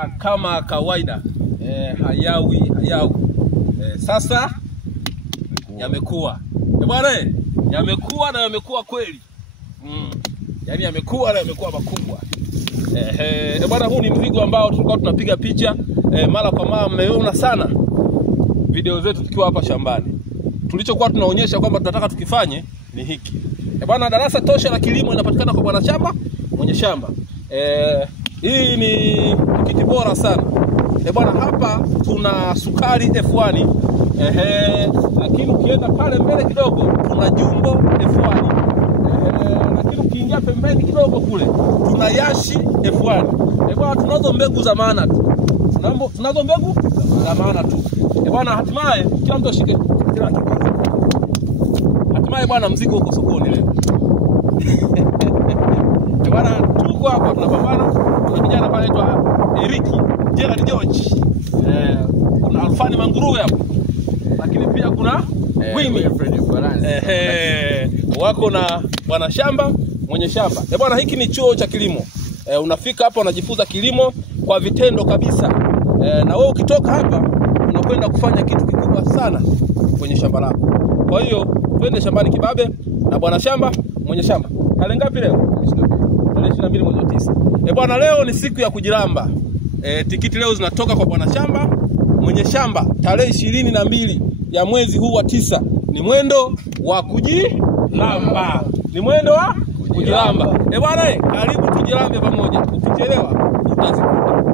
bwana, kama kawaida hayawi sasa yamekuwa bwana, yamekuwa kweli. Yaani yamekuwa na yamekuwa makubwa. Bwana, huu ni mzigo ambao tulikuwa tunapiga picha mara kwa mara. Mmeona sana video zetu tukiwa hapa shambani. Tulichokuwa tunaonyesha kwamba tunataka tukifanye ni hiki. Bwana, darasa tosha la kilimo inapatikana kwa bwana shamba, mwenye shamba. Hii ni tikiti bora sana. Bwana, hapa tuna sukari F1. Lakini ukienda pale mbele kidogo tuna jumbo F1. Lakini ukiingia pembeni kidogo kule tuna yashi F1. Bwana, tunazo mbegu za maana tu. Tunazo mbegu za maana tu. Bwana, hatimaye kila mtu ashike kila kitu. Hatimaye bwana, mzigo uko sokoni leo. Bwana, tuko hapa tunapambana. Kuna kijana pale anaitwa Eriki Gerald George. Kuna Alfani Manguruwe hapo. Lakini pia kuna Wimi. Wako na bwana shamba, mwenye shamba. Bwana, hiki ni chuo cha kilimo. Unafika hapa unajifunza kilimo kwa vitendo kabisa. Na wewe ukitoka hapa unakwenda kufanya kitu kikubwa sana kwenye shamba lako. Kwa hiyo twende shambani kibabe na bwana shamba, mwenye shamba. Tarehe ngapi leo? Tarehe 22 mwezi wa 9. Bwana, leo ni siku ya kujilamba. Tikiti leo zinatoka kwa bwana shamba, mwenye shamba tarehe 22 ya mwezi huu wa 9. Ni mwendo wa kujilamba. Ni mwendo wa kujilamba. Bwana, karibu tujilambe pamoja. Ukichelewa utazikuta.